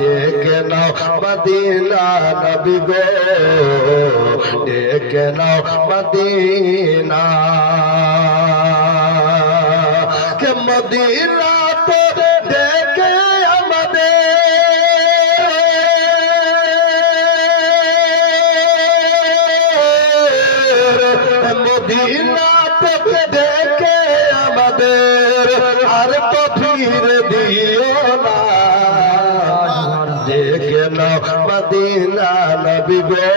ডেকে নাও মদিনা নবী গো ডেকে নাও মদিনা কে মদিনা তো ডেকে আমাদের মদিনা তো ডেকে আমাদের আর তো ফিরে দিও না ডেকে নাও মদিনা নবী গো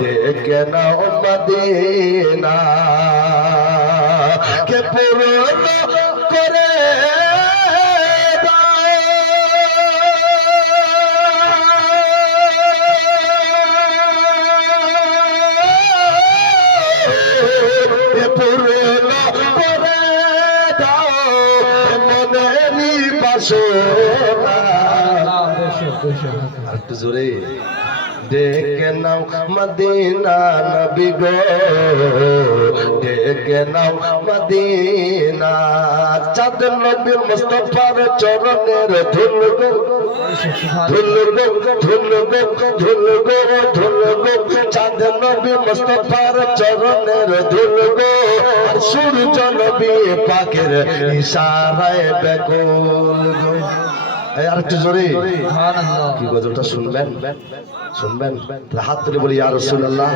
ডেকে নাও মদিনা কে পূরণ করে পূরণ করে দাও মনেরই বাসনা একটু জোরে ডেকে নাও মদিনা নবী গো ডেকে নাও মদিনা চাঁদ নবী মুস্তাফার চরণের ধুল গো ধুল গো ধুল গো ধুল গো ধুল গো চাঁদ নবী মুস্তাফার চরণের ধুল গো সূর্য নবী পাকের ইশারায় বেকুল গো আর একটু জোরে কি গজলটা শুনবেন শুনবেন হাত তুলে বলি ইয়া রাসূলুল্লাহ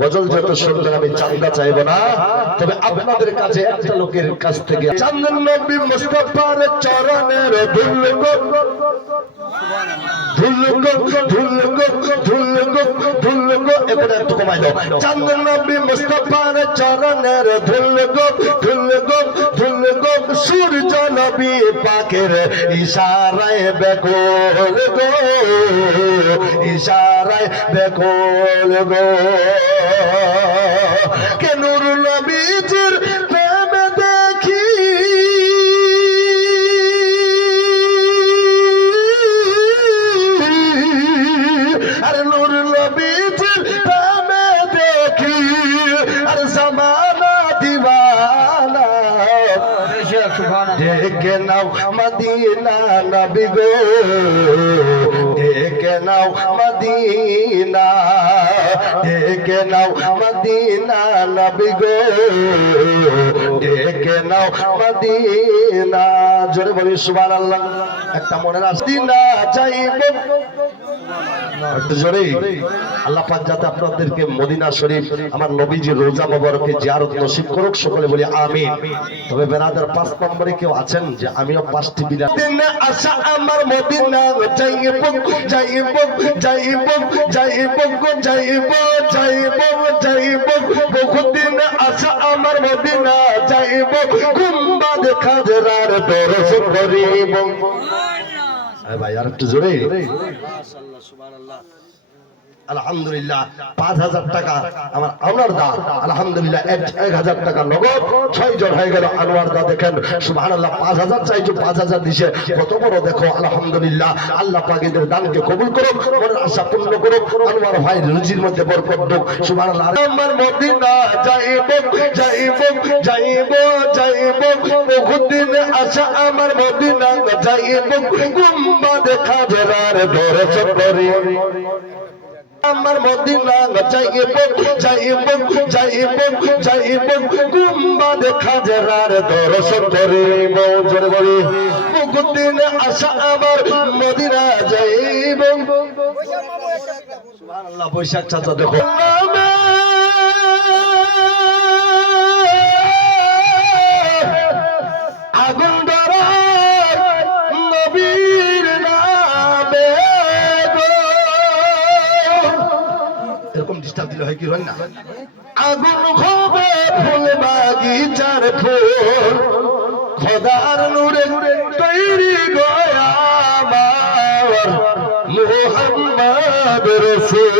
গজল যত শুনবেন আমি চাঁদা চাইবো না তবে আপনাদের কাছে একটা লোকের কাছ থেকে চাঁদের নবী মুস্তাফার চরণের ধুল গো ধুল গো ধুল গো ধুল গো ধুল গো এবারে একটু কমাই দাও চাঁদের নবী মুস্তাফার চরণের ধুল গো ধুল গো ধুল গো সূর্য নবী পাকের ইশারায় বেকুল গো ইশারায় বেকুল গো কে নূর নবীজির প্রেমে দেখি আরে নূর নবীজির প্রেমে দেখি আরে জামানা দিওয়ানা ডেকে নাও মদিনা নবী গো ডেকে নাও মদিনা ডেকে নাও মদিনা নবী গো ডেকে নাও মদিনা জোরে বলি সুবহানাল্লাহ একটা মনের মদিনা যাইব একটু জোরে আল্লাহ পাক যাতে আপনাদেরকে মদিনা শরীফ আমার নবীজির রোজা মোবারকে জিয়ারত নসিব করুক সকলে বলি আমিন তবে বেরাদার 5 নম্বরে কেউ আছেন যে আমিও 5টি বিরাট দিন আশা আমার মদিনা যাইব যাইব যাইব যাইব যাইব যাইব যাইব বহুদিন আশা আমার মদিনা যাইব গুম্বাদ খাজরার দর্শন করিব ভাই আর একটু জোরে মাশাআল্লাহ সুবহানাল্লাহ আলহামদুলিল্লাহ 5000 টাকা আমার আনোয়ার দা আলহামদুলিল্লাহ 1000 টাকা নগদ 6 জন হয়ে গেল আনোয়ার দা দেখেন সুবহানাল্লাহ 5000 চাইছো 5000 দিছে কত বড় দেখো আলহামদুলিল্লাহ আল্লাহ পাক এদের দানকে কবুল করুক মনের আশা পূর্ণ করুক আনোয়ার ভাই রুজির মধ্যে বরকত দাও সুবহানাল্লাহ আমার মদিনা যাইব যাইব যাইব যাইব বহুদিন আশা আমার মদিনা যাইব গুম্বাদ খাজরার দর্শন করিব আমার মদিনা যাইব যাইব যাইব যাইব গুম্বাদ খাজরার দর্শন করিব জোরে বলি বহুদিন আশা আমার মদিনা যাইব সুবহানাল্লাহ বৈশাখ চাচা দেখো আগুন ধরা নবীর নামে এরকম ডিস্টার্ব দিলে হয় কি হয় না আগুন হবে ফুল বাগিচার ফুল খোদার নূরে তৈরি গয়া আমার মুহাম্মদ রাসূল